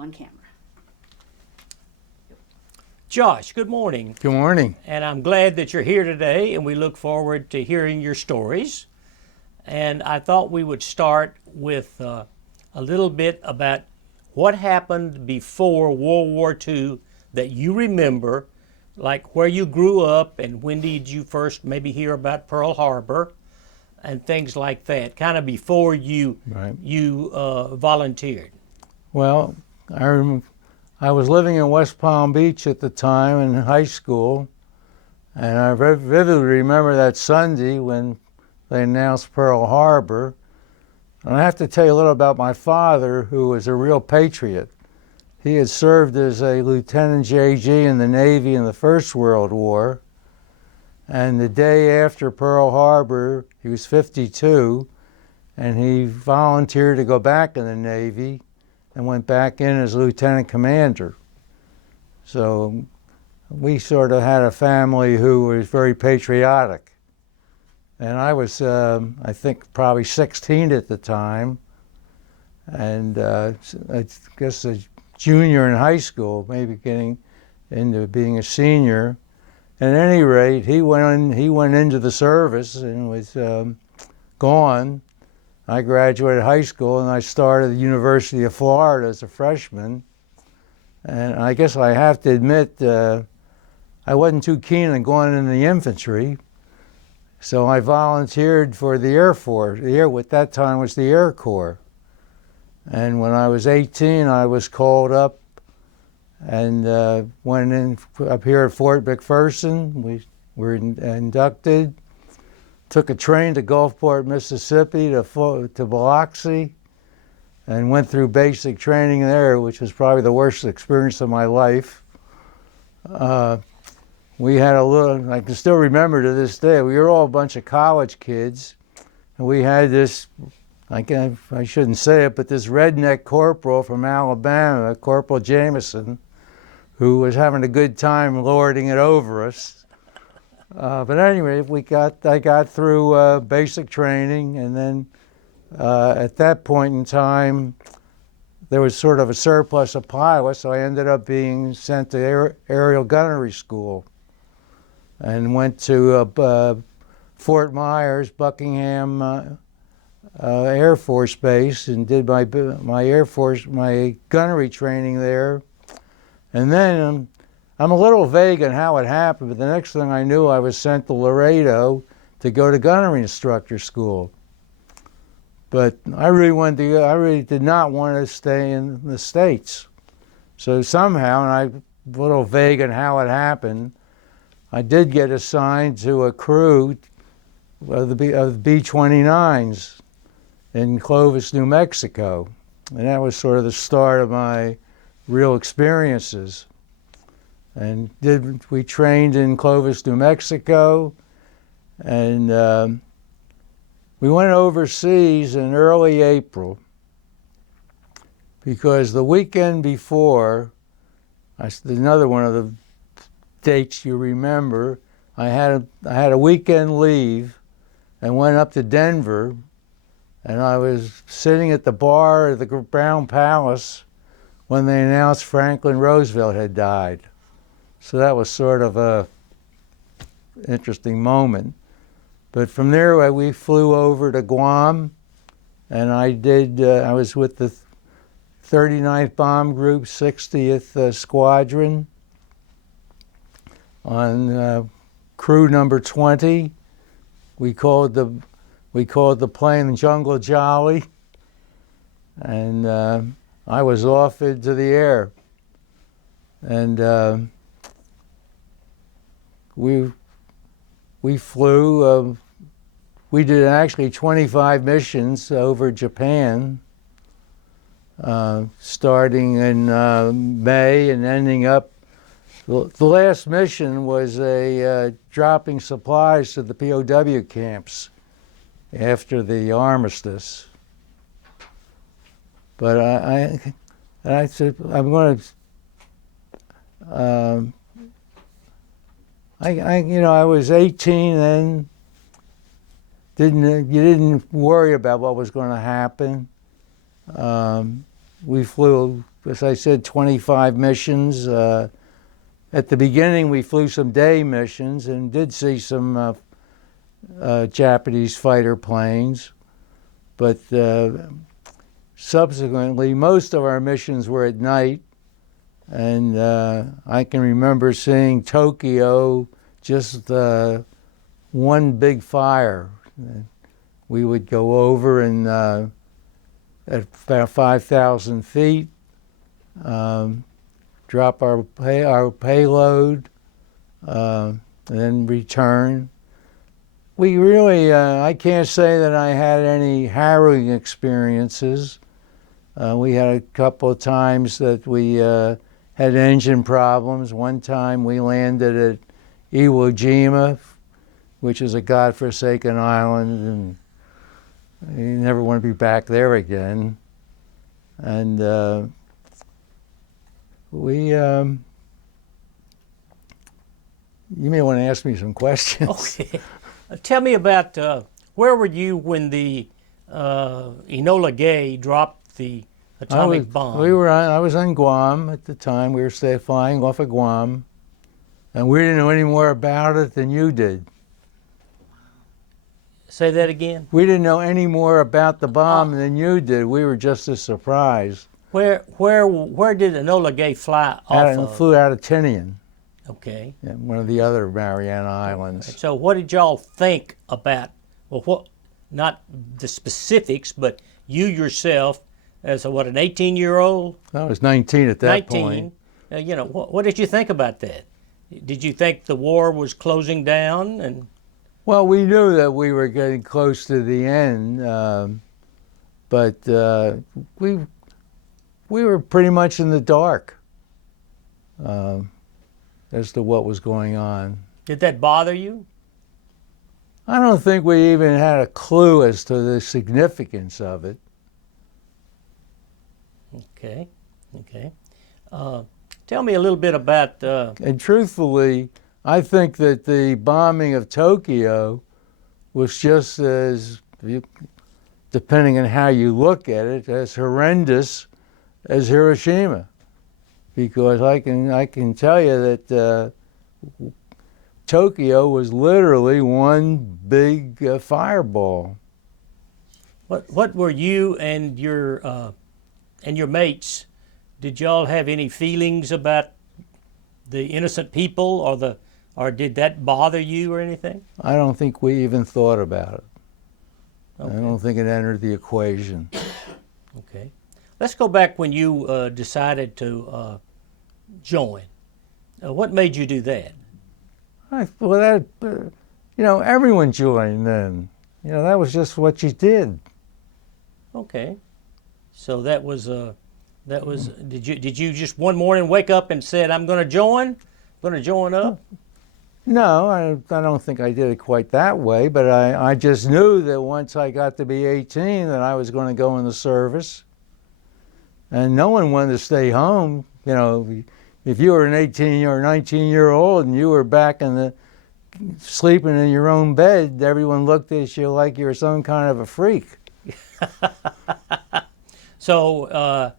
on camera. Josh, good morning. Good morning. And I'm glad that you're here today, and we look forward to hearing your stories. And I thought we would start with a little bit about what happened before World War II that you remember, like where you grew up and when did you first maybe hear about Pearl Harbor and things like that, kind of before you volunteered. Well, I was living in West Palm Beach at the time in high school, and I vividly remember that Sunday when they announced Pearl Harbor. And I have to tell you a little about my father, who was a real patriot. He had served as a Lieutenant JG in the Navy in the First World War, and the day after Pearl Harbor, he was 52, and he volunteered to go back in the Navy and went back in as lieutenant commander. So we sort of had a family who was very patriotic. And I was, I think, probably 16 at the time, and I guess a junior in high school, maybe getting into being a senior. At any rate, he went into the service and was gone. I graduated high school and I started at the University of Florida as a freshman. And I guess I have to admit, I wasn't too keen on going into the infantry. So I volunteered for the Air Force. At that time was the Air Corps. And when I was 18, I was called up and went in up here at Fort McPherson. We were inducted. Took a train to Gulfport, Mississippi to Biloxi, and went through basic training there, which was probably the worst experience of my life. We had a little, I can still remember to this day, we were all a bunch of college kids, and we had this, I shouldn't say it, but this redneck corporal from Alabama, Corporal Jameson, who was having a good time lording it over us. But anyway, I got through basic training, and then at that point in time, there was sort of a surplus of pilots, so I ended up being sent to aerial gunnery school, and went to Fort Myers, Buckingham Air Force Base, and did my gunnery training there, and then. I'm a little vague on how it happened, but the next thing I knew, I was sent to Laredo to go to gunnery instructor school. But I really did not want to stay in the States. So somehow, and I'm a little vague on how it happened, I did get assigned to a crew of B-29s in Clovis, New Mexico. And that was sort of the start of my real experiences. And we trained in Clovis, New Mexico, and we went overseas in early April because the weekend before, another one of the dates you remember, I had a weekend leave and went up to Denver, and I was sitting at the bar of the Brown Palace when they announced Franklin Roosevelt had died. So that was sort of a interesting moment. But from there, we flew over to Guam, and I was with the 39th Bomb Group, 60th Squadron, on crew number 20. We called the plane Jungle Jolly, and I was off into the air. And we flew, we did actually 25 missions over Japan, starting in May and ending up, the last mission was dropping supplies to the POW camps after the armistice. But I said, I'm going to, I was 18 then. You didn't worry about what was going to happen. we flew, as I said, 25 missions. At the beginning, we flew some day missions and did see some Japanese fighter planes. But subsequently, most of our missions were at night. And I can remember seeing Tokyo, just one big fire. We would go over and at about 5,000 feet, drop our payload, and then return. We really, I can't say that I had any harrowing experiences. We had a couple of times that we had engine problems. One time we landed at Iwo Jima, which is a godforsaken island, and you never want to be back there again. And you may want to ask me some questions. Okay. Tell me about where were you when the Enola Gay dropped the atomic bomb? I was on Guam at the time. We were flying off of Guam, and we didn't know any more about it than you did. Say that again? We didn't know any more about the bomb than you did. We were just as surprised. Where did Enola Gay fly off of? Flew out of Tinian. Okay. Yeah, one of the other Mariana Islands. So what did y'all think about, well, not the specifics, but you yourself as an 18-year-old? I was 19 at that point. 19. What did you think about that? Did you think the war was closing down? And well, we knew that we were getting close to the end, but we were pretty much in the dark as to what was going on. Did that bother you? I don't think we even had a clue as to the significance of it. Okay. Tell me a little bit about... And truthfully, I think that the bombing of Tokyo was just as, depending on how you look at it, as horrendous as Hiroshima. Because I can tell you that Tokyo was literally one big fireball. What were you and your mates? Did y'all have any feelings about the innocent people, or did that bother you or anything? I don't think we even thought about it. Okay. I don't think it entered the equation. Okay. Let's go back when you decided to join. What made you do that? Everyone joined then. That was just what you did. Okay. So that was did you just one morning wake up and said, I'm going to join up? No, I don't think I did it quite that way, but I just knew that once I got to be 18 that I was going to go in the service. And no one wanted to stay home. If you were an 18 or 19-year-old and you were back sleeping in your own bed, everyone looked at you like you were some kind of a freak. So,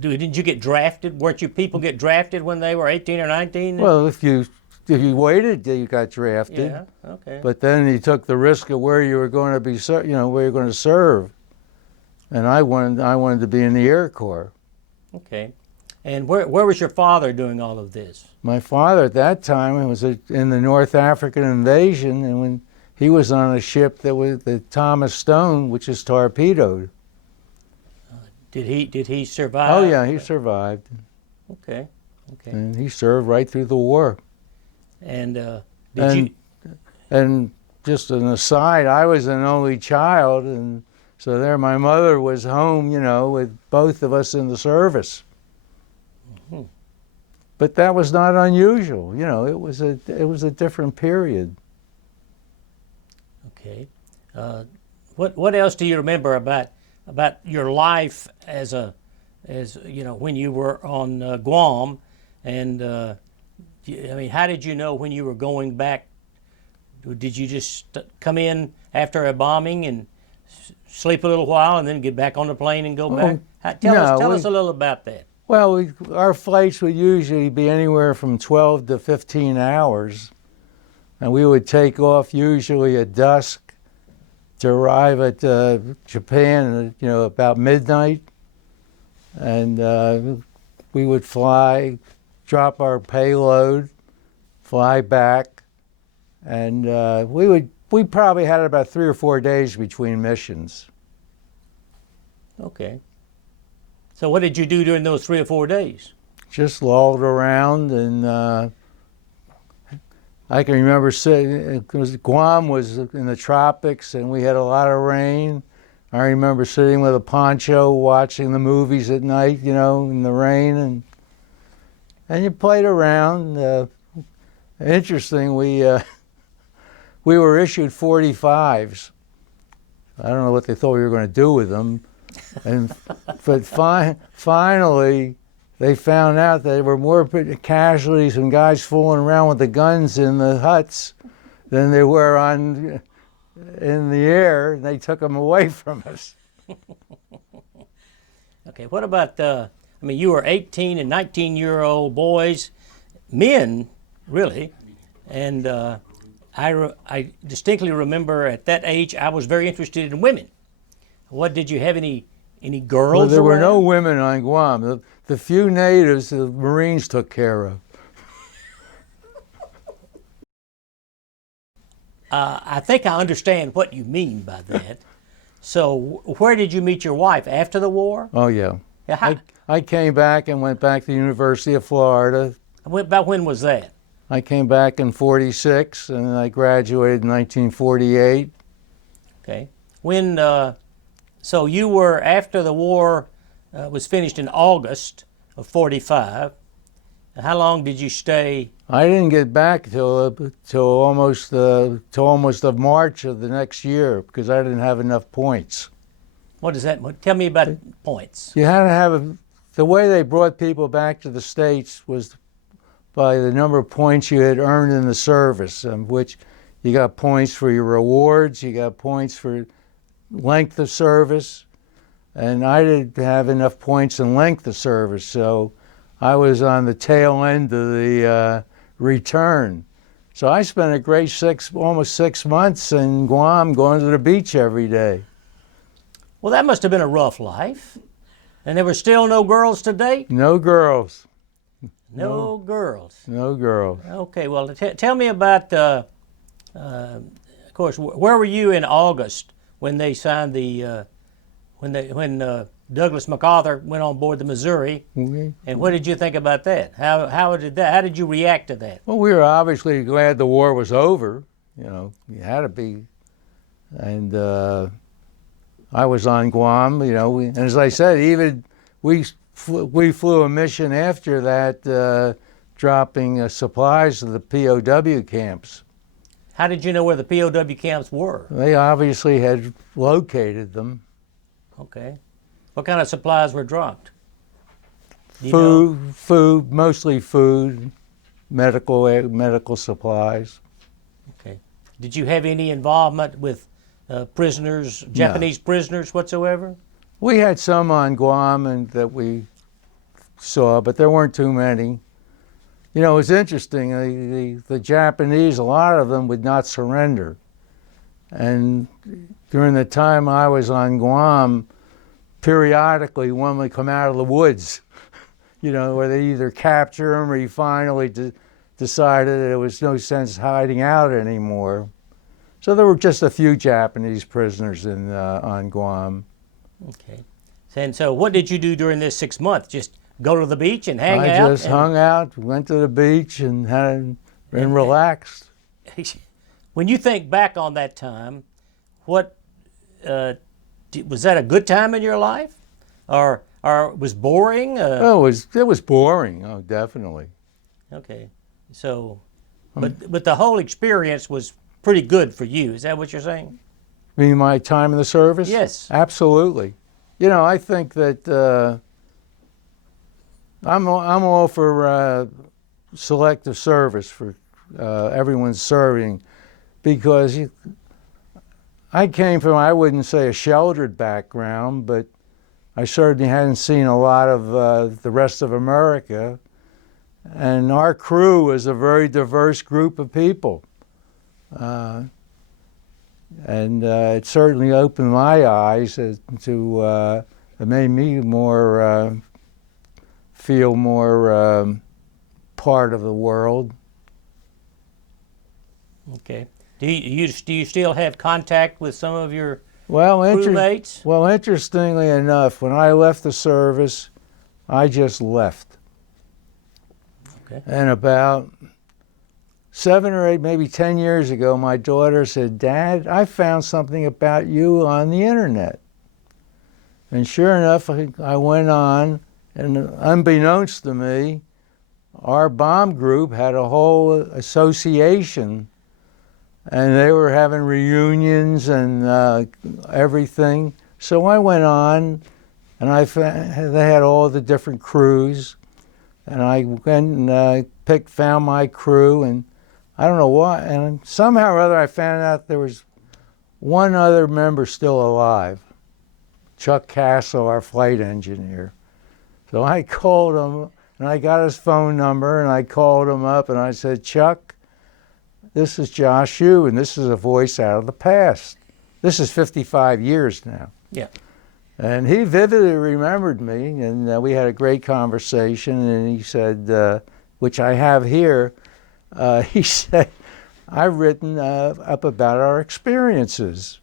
didn't you get drafted? Weren't you people get drafted when they were 18 or 19? Well, if you waited, you got drafted. Yeah. Okay. But then you took the risk of where you were going to be, where you were going to serve. And I wanted to be in the Air Corps. Okay. And where was your father doing all of this? My father at that time was in the North African invasion, and when he was on a ship that was the Thomas Stone, which is torpedoed. Did he survive? Oh yeah, he survived. Okay. And he served right through the war. And And just an aside, I was an only child, and so there my mother was home, with both of us in the service. Mm-hmm. But that was not unusual. It was a different period. Okay. What else do you remember about your life as when you were on Guam, and how did you know when you were going back? Did you just come in after a bombing and sleep a little while and then get back on the plane and go back? no, Tell us a little about that. Well, our flights would usually be anywhere from 12 to 15 hours, and we would take off usually at dusk to arrive at Japan, about midnight, and we would fly, drop our payload, fly back, and we probably had about 3 or 4 days between missions. Okay. So what did you do during those 3 or 4 days? Just lolled around, and I can remember sitting, because Guam was in the tropics and we had a lot of rain. I remember sitting with a poncho watching the movies at night, in the rain, and you played around. Interesting, we were issued 45s. I don't know what they thought we were going to do with them. But finally, they found out that there were more casualties and guys fooling around with the guns in the huts than there were in the air. They took them away from us. Okay, what about, you were 18 and 19-year-old boys, men, really, and I distinctly remember at that age I was very interested in women. What, did you have any girls Well, there were around? no women on Guam. The few natives the Marines took care of. I think I understand what you mean by that. So where did you meet your wife? After the war? Oh, yeah. Yeah, I came back and went back to the University of Florida. about when was that? I came back in 46, and I graduated in 1948. Okay. When, so you were, after the war was finished in August of 45, how long did you stay? I didn't get back till almost of March of the next year because I didn't have enough points. What does that mean? Tell me about points. You had to have the way they brought people back to the States was by the number of points you had earned in the service, which you got points for your rewards, you got points for length of service, and I didn't have enough points in length of service, so I was on the tail end of the return. So I spent a great almost 6 months in Guam going to the beach every day. Well, that must have been a rough life. And there were still no girls to date? No girls. No girls. No girls. Okay, well, tell me about, of course, where were you in August when they signed the, when Douglas MacArthur went on board the Missouri? Okay. And what did you think about that? How did you react to that? Well, we were obviously glad the war was over. You had to be. And I was on Guam, and as I said, even we flew a mission after that, dropping supplies to the POW camps. How did you know where the POW camps were? They obviously had located them. Okay. What kind of supplies were dropped? Do you know? Food, mostly food, medical supplies. Okay. Did you have any involvement with prisoners, Japanese prisoners whatsoever? We had some on Guam and that we saw, but there weren't too many. It was interesting. The Japanese, a lot of them would not surrender. And during the time I was on Guam, periodically one would come out of the woods, where they either capture them or he finally decided that there was no sense hiding out anymore. So there were just a few Japanese prisoners on Guam. Okay. And so what did you do during this 6 months? Just go to the beach and hang out? I just hung out, went to the beach and relaxed. When you think back on that time, what was that a good time in your life, or was boring? Well, it was boring. Oh, definitely. Okay, so, but the whole experience was pretty good for you. Is that what you're saying? You mean my time in the service? Yes. Absolutely. I think that I'm all for selective service for everyone serving, because I came from, I wouldn't say a sheltered background, but I certainly hadn't seen a lot of the rest of America. And our crew was a very diverse group of people. And it certainly opened my eyes to, it made me more, feel more part of the world. Okay. Do you still have contact with some of your Well, crewmates? Well, interestingly enough, when I left the service, I just left. Okay. And about 7 or 8, maybe 10 years ago, my daughter said, "Dad, I found something about you on the internet." And sure enough, I went on, and unbeknownst to me, our bomb group had a whole association, and they were having reunions and everything. So I went on, and they had all the different crews, and I went and found my crew, and I don't know why, and somehow or other I found out there was one other member still alive, Chuck Castle, our flight engineer. So I called him, and I got his phone number, and I called him up, and I said, "Chuck, this is Josh Yu, and this is a voice out of the past." This is 55 years now. Yeah. And he vividly remembered me, and we had a great conversation, and he said, which I have here, he said, "I've written up about our experiences."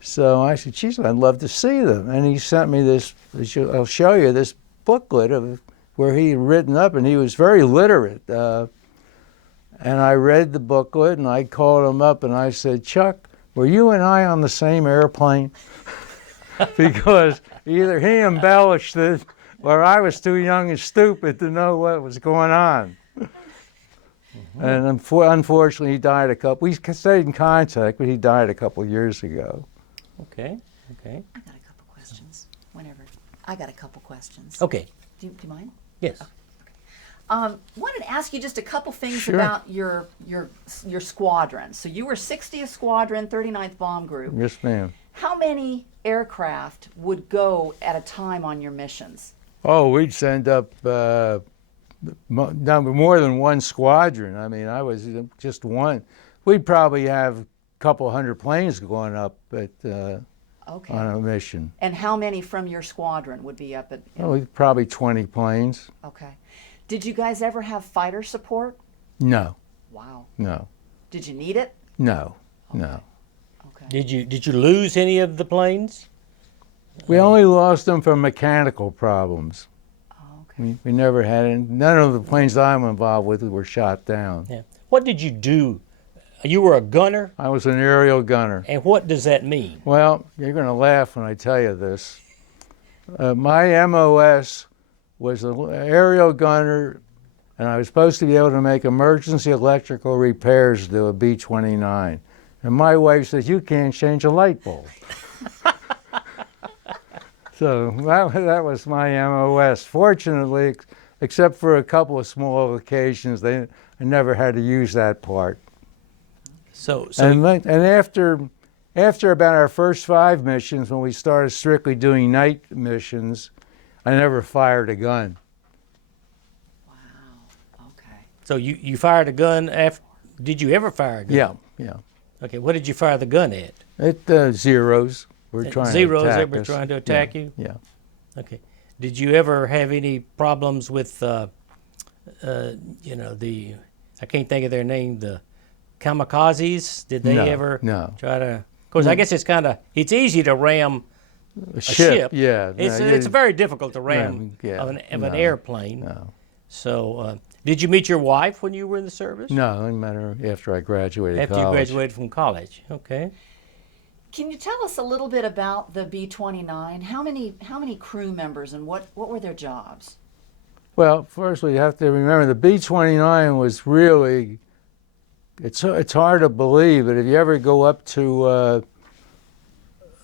So I said, "Geez, I'd love to see them." And he sent me this, I'll show you, this booklet of where he had written up, and he was very literate. And I read the booklet, and I called him up, and I said, "Chuck, were you and I on the same airplane?" Because either he embellished it, or I was too young and stupid to know what was going on. And unfortunately, he died we stayed in contact, but he died a couple years ago. Okay. Okay. I got a couple questions. Whenever. I got a couple questions. Okay. Do you mind? Yes. Wanted to ask you just a couple things Sure. about your squadron. So you were 60th Squadron, 39th Bomb Group. Yes, ma'am. How many aircraft would go at a time on your missions? Oh, we'd send up more than one squadron. I mean, I was just one. We'd probably have a couple hundred planes going up Okay. on a mission. And how many from your squadron would be up at? Oh, probably 20 planes. Okay. Did you guys ever have fighter support? No, Wow. no, Did you need it? no, no. Okay. Did you lose any of the planes? We only lost them from mechanical problems. Oh, okay. We never had any. None of the planes that I'm involved with were shot down. Yeah. What did you do? You were a gunner, I was an aerial gunner. and what does that mean? Well, you're going to laugh when I tell you this. My MOS was an aerial gunner, and I was supposed to be able to make emergency electrical repairs to a B-29. And my wife said, "You can't change a light bulb." So that was my MOS. Fortunately, except for a couple of small occasions, I never had to use that part. So And after about our first 5 missions, when we started strictly doing night missions, I never fired a gun. Wow. Okay. so you fired a gun after? Did you ever fire a gun? Yeah, yeah. Okay. What did you fire the gun at? At zeros. We're At trying zeros, to they attack were us. trying to attack you? Yeah. Okay. Did you ever have any problems with, I can't think of their name, the kamikazes? Did they No, ever no. try to? Of course, I guess it's easy to ram A ship. Yeah. It's very difficult to ram yeah, of an no, airplane. No. So, did you meet your wife when you were in the service? No, it matter after I graduated After college. you graduated from college. Okay. Can you tell us a little bit about the B-29? How many crew members and what were their jobs? Well, first you have to remember the B-29 was really, it's hard to believe, but if you ever go up to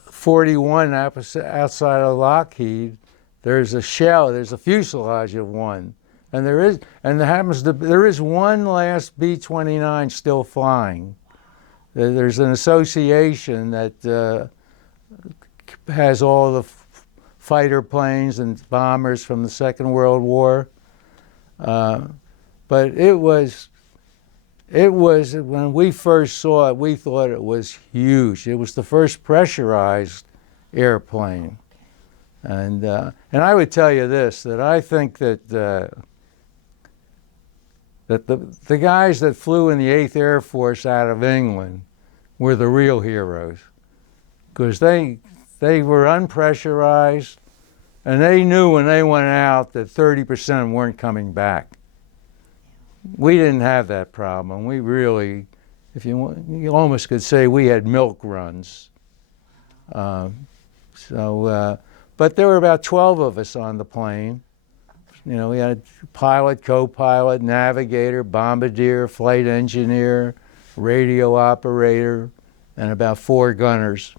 41 outside of Lockheed, there's a fuselage of one. And there is one last B-29 still flying. there's an association that has all the fighter planes and bombers from the Second World War. But it was when we first saw it, we thought it was huge. It was the first pressurized airplane, and I would tell you this, that I think that the guys that flew in the 8th Air Force out of England were the real heroes, because they were unpressurized, and they knew when they went out that 30% weren't coming back. We didn't have that problem. We really, if you want, you almost could say we had milk runs. But there were about 12 of us on the plane. You know, we had a pilot, co-pilot, navigator, bombardier, flight engineer, radio operator, and about 4 gunners.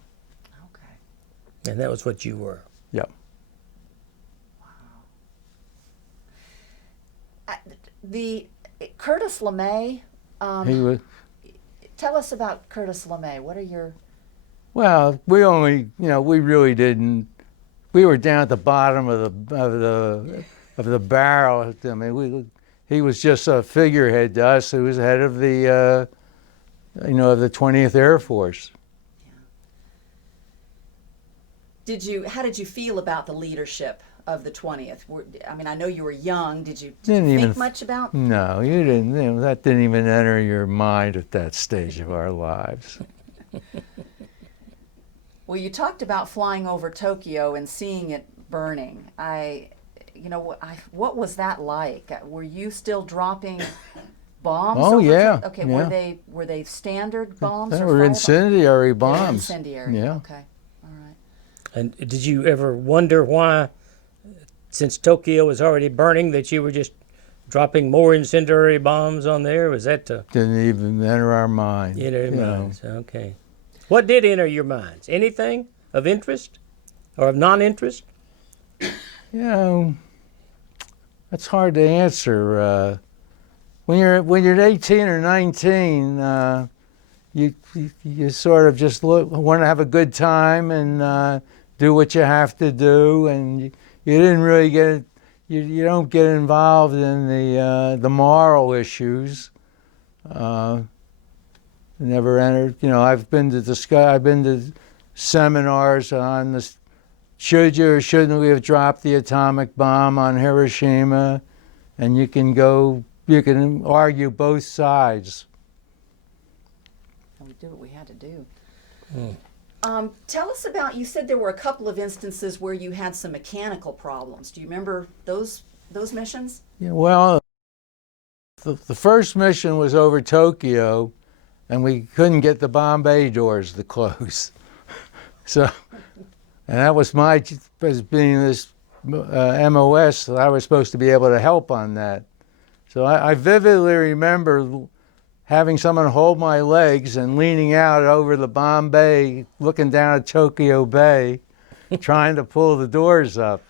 Okay. And that was what you were. Yep. The Curtis LeMay, He was. tell us about Curtis LeMay. What are your... Well, we really didn't. We were down at the bottom of the barrel. I mean, he was just a figurehead to us. He was head of the, of the 20th Air Force. How did you feel about the leadership of the 20th? I mean, I know you were young. Did you Didn't even think much about? No, you didn't. That didn't even enter your mind at that stage of our lives. Well, you talked about flying over Tokyo and seeing it burning. What was that like? Were you still dropping bombs? Oh, yeah. Okay. Yeah. Were they standard bombs? They or were firebombs? incendiary They were bombs. incendiary. Yeah. Okay. All right. And did you ever wonder why, since Tokyo was already burning, that you were just dropping more incendiary bombs on there? Was that Didn't even enter our mind. enter your minds? Okay. What did enter your minds? Anything of interest or of non-interest? That's hard to answer. When you're 18 or 19, you sort of just want to have a good time and do what you have to do, and you didn't really you don't get involved in the moral issues. Never entered. I've been to seminars on this. Should you or shouldn't we have dropped the atomic bomb on Hiroshima? And you can argue both sides. We did what we had to do. Tell us about, you said there were a couple of instances where you had some mechanical problems. Do you remember those missions? Yeah, well, the first mission was over Tokyo, and we couldn't get the bomb bay doors to close. And that was as being this MOS, I was supposed to be able to help on that. So I vividly remember having someone hold my legs and leaning out over the bomb bay, looking down at Tokyo Bay, trying to pull the doors up.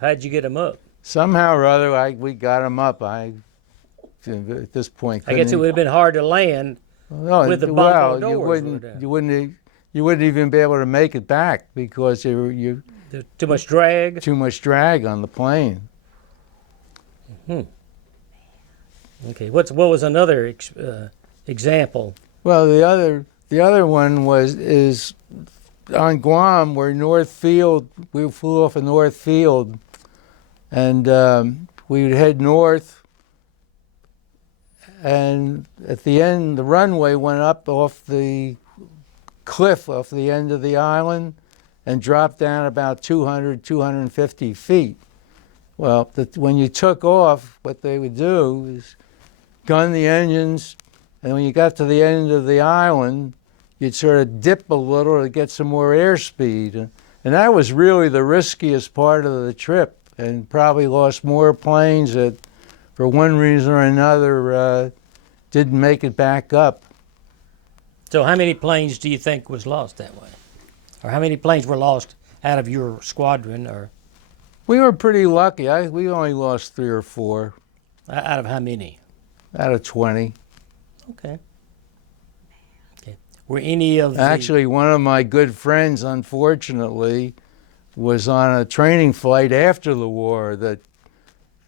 How'd you get them up? Somehow or other, we got them up. At this point, I guess it would have been hard to land with the bomb doors. You wouldn't even be able to make it back because you There's too much drag. Too much drag on the plane. Okay, what was another example? Well, the other one is on Guam, where North Field. We flew off of North Field, and we would head north. And at the end, the runway went up off the cliff off the end of the island and dropped down about 250 feet. Well, when you took off, what they would do is gun the engines, and when you got to the end of the island, you'd sort of dip a little to get some more airspeed. And that was really the riskiest part of the trip, and probably lost more planes that, for one reason or another, didn't make it back up. So how many planes do you think was lost that way? Or how many planes were lost out of your squadron? Or We were pretty lucky. We only lost 3 or 4. out of how many? Out of 20. Okay. Okay. Were any of the... Actually, one of my good friends, unfortunately, was on a training flight after the war that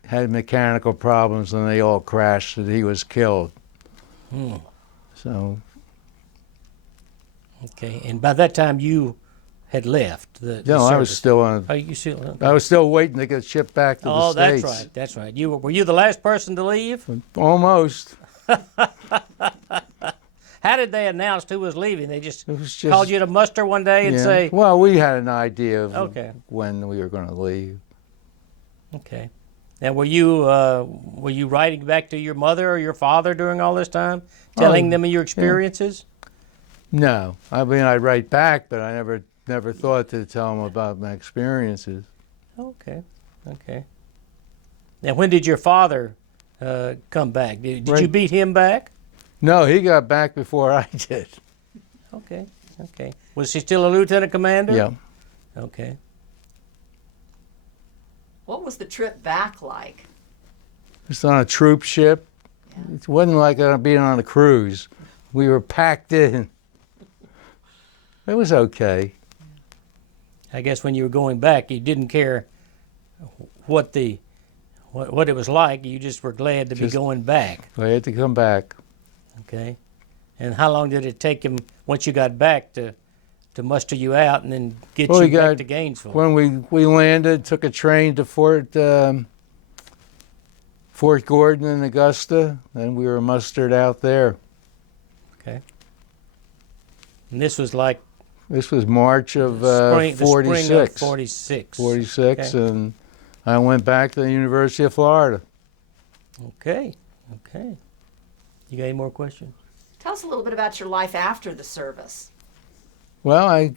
had mechanical problems, and they all crashed, and he was killed. So, Okay, and by that time you had left the no, I was service. still on. Oh, you still... I was still waiting to get shipped back to the Oh, States. that's right, that's right. Were you the last person to leave? Almost. How did they announce who was leaving? They just, It was just called you to muster one day and yeah. say... Well, we had an idea of Okay. when we were going to leave. Okay. Now, were you writing back to your mother or your father during all this time, telling them of your experiences? No, I mean I'd write back, but I never thought to tell them about my experiences. Okay, okay. Now, when did your father come back? Did you beat him back? No, he got back before I did. Okay, okay. Was he still a lieutenant commander? Yeah. Okay. What was the trip back like? Just on a troop ship. Yeah. It wasn't like being on a cruise. We were packed in. It was okay. I guess when you were going back, you didn't care what it was like. You just were glad to be going back. I had to come back. Okay. And how long did it take him once you got back to muster you out and then get Well, you back to Gainesville? When we landed, took a train to Fort Gordon in Augusta, and we were mustered out there. Okay. And this was like This was March of the spring 46. of 46. 46, Okay. and I went back to the University of Florida. Okay. Okay. You got any more questions? Tell us a little bit about your life after the service. Well, I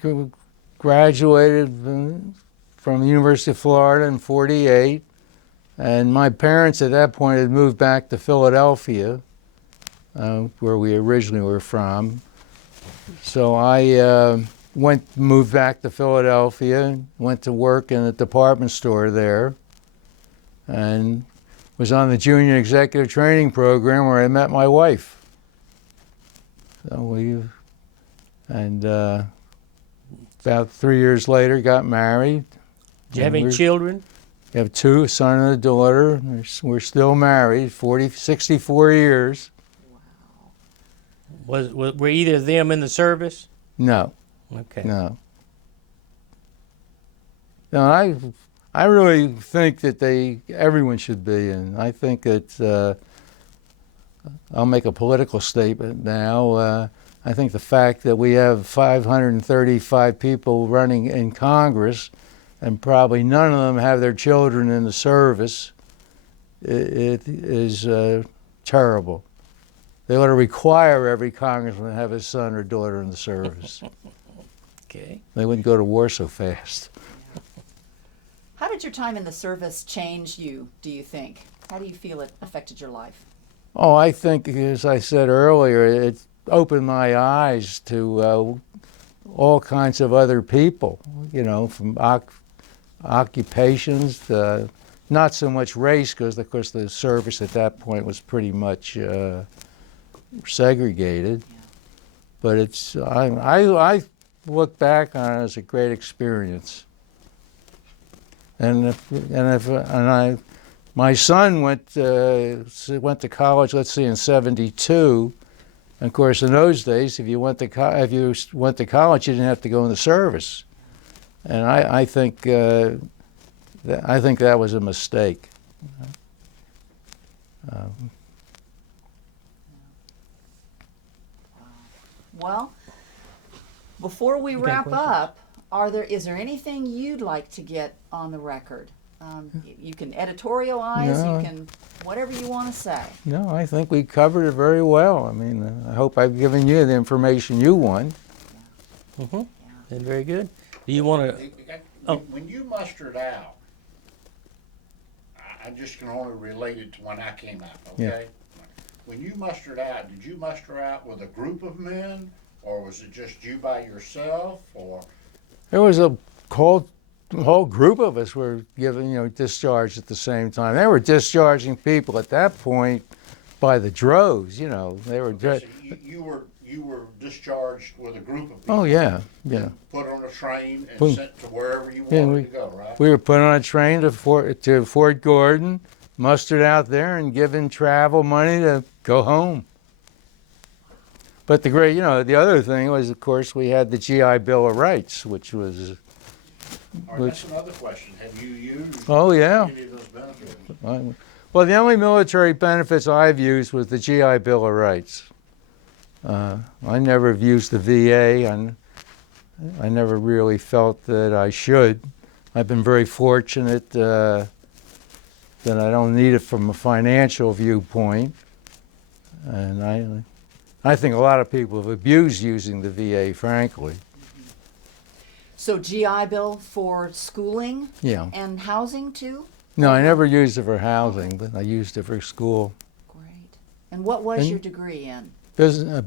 graduated from the University of Florida in 48, and my parents at that point had moved back to Philadelphia, where we originally were from. So I moved back to Philadelphia, went to work in a department store there, and was on the junior executive training program where I met my wife. So about 3 years later, got married. Did you have any children? We have two, a son and a daughter. We're still married, 64 years. Were either of them in the service? No, Okay. no. No, I really think that everyone should be in. I think that I'll make a political statement now. I think the fact that we have 535 people running in Congress, and probably none of them have their children in the service, it is terrible. They ought to require every congressman to have his son or daughter in the service. Okay. They wouldn't go to war so fast. How did your time in the service change you, do you think? How do you feel it affected your life? Oh, I think, as I said earlier, it opened my eyes to all kinds of other people, from occupations, not so much race, because, of course, the service at that point was pretty much segregated. But I look back on it as a great experience. My son went to college, let's see, in '72. And of course, in those days, if you went to college, you didn't have to go in the service. And I think that was a mistake. Well, before we wrap up, is there anything you'd like to get on the record? You can editorialize, No. you can, whatever you want to say. No, I think we covered it very well. I mean, I hope I've given you the information you want. Mm-hmm. And very good. Do you want to? When you mustered out, I'm just going to only relate it to when I came out, okay? When you mustered out, did you muster out with a group of men, or was it just you by yourself, or? There was a whole group of us were given, discharged at the same time. They were discharging people at that point by the droves. They were. Okay, so you you were discharged with a group of people. Oh yeah, yeah. Put on a train and Boom. sent to wherever you Yeah, wanted to go, right? We were put on a train to Fort Gordon, mustered out there, and given travel money to go home. But the other thing was, of course, we had the GI Bill of Rights, which was, All right, that's another question. Have you used oh yeah. any of those benefits? Well, the only military benefits I've used was the GI Bill of Rights. I never have used the VA, and I never really felt that I should. I've been very fortunate that I don't need it from a financial viewpoint, and I think a lot of people have abused using the VA, frankly. So GI Bill for schooling Yeah. and housing too? No, I never used it for housing, but I used it for school. Great. And what was And- your degree in? Business.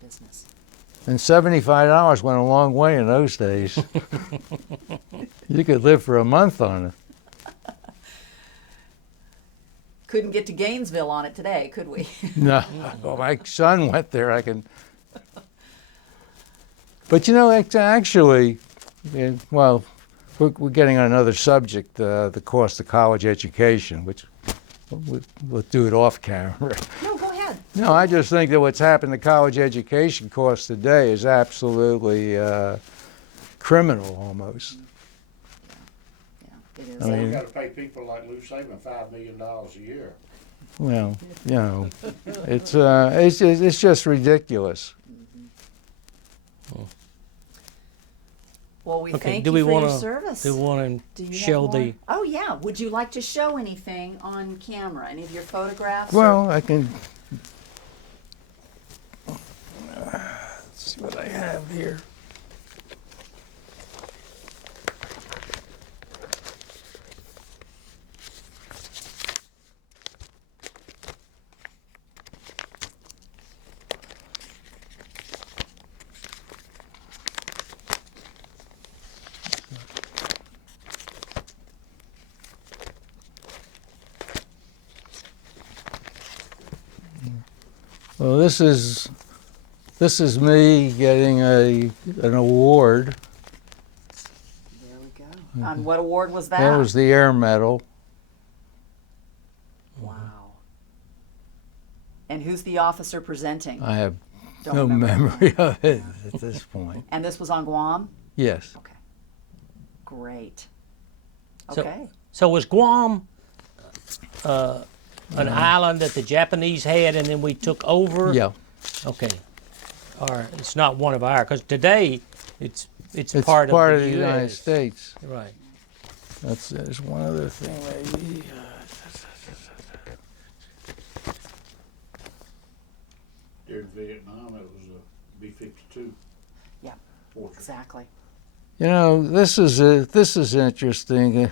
Business. And $75 went a long way in those days. You could live for a month on it. Couldn't get to Gainesville on it today, could we? No, well, my son went there. But it's actually, well, we're getting on another subject, the cost of college education, which we'll do it off camera. No, go ahead. No, I just think that what's happened to college education costs today is absolutely criminal almost. Yeah, it is. I mean- You gotta pay people like Lou Saban $5 million a year. Well, it's just ridiculous. Well, we Okay, thank do you we for your wanna- service. Do we want Do to you show have more? the? Oh yeah. Would you like to show anything on camera? Any of your photographs? or- Well, I can. Let's see what I have here. Well, this is me getting an award. There we go. On what award was that? That was the Air Medal. Wow. And who's the officer presenting? I have Don't no remember. memory of it at this point. And this was on Guam? Yes. Okay. Great. So- Okay. So was Guam an island that the Japanese had, and then we took over? Yeah. Okay. Or it's not one of ours, because today it's It's part of the United US. States. Right. There's one other thing maybe. During Vietnam, it was a B-52. Yeah. Fortress. Exactly. This is interesting.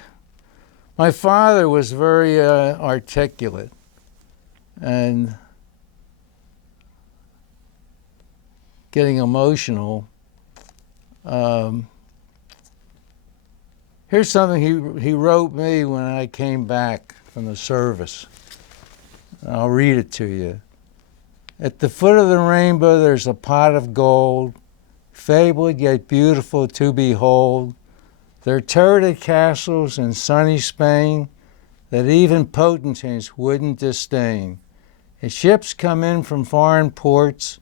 My father was very articulate, and getting emotional. Here's something he wrote me when I came back from the service. I'll read it to you. At the foot of the rainbow there's a pot of gold, fabled yet beautiful to behold. There are turreted castles in sunny Spain that even potentates wouldn't disdain. And ships come in from foreign ports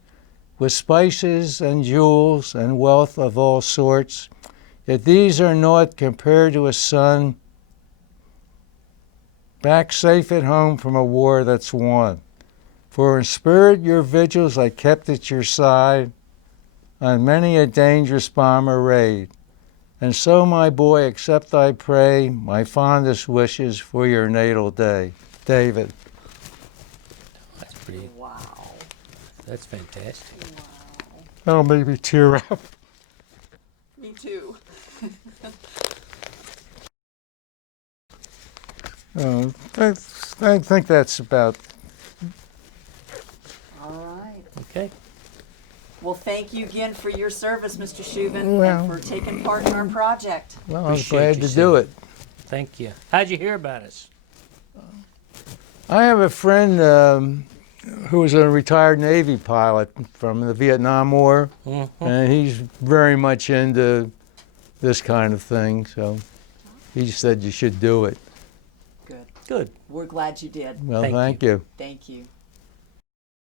with spices and jewels and wealth of all sorts. Yet these are naught compared to a son back safe at home from a war that's won. For in spirit your vigils I kept at your side on many a dangerous bomber raid. And so, my boy, accept I pray my fondest wishes for your natal day. David. That's pretty. Wow. That's fantastic. That'll make me tear up. Me too. I think that's about. All right. Okay. Well, thank you again for your service, Mr. Shubin, Well- and for taking part in our project. Well, I was Appreciate glad you, to sir. do it. Thank you. How'd you hear about us? I have a friend who was a retired Navy pilot from the Vietnam War, and he's very much into this kind of thing, so he said you should do it. Good. Good. We're glad you did. Well, Thank thank you. Thank you.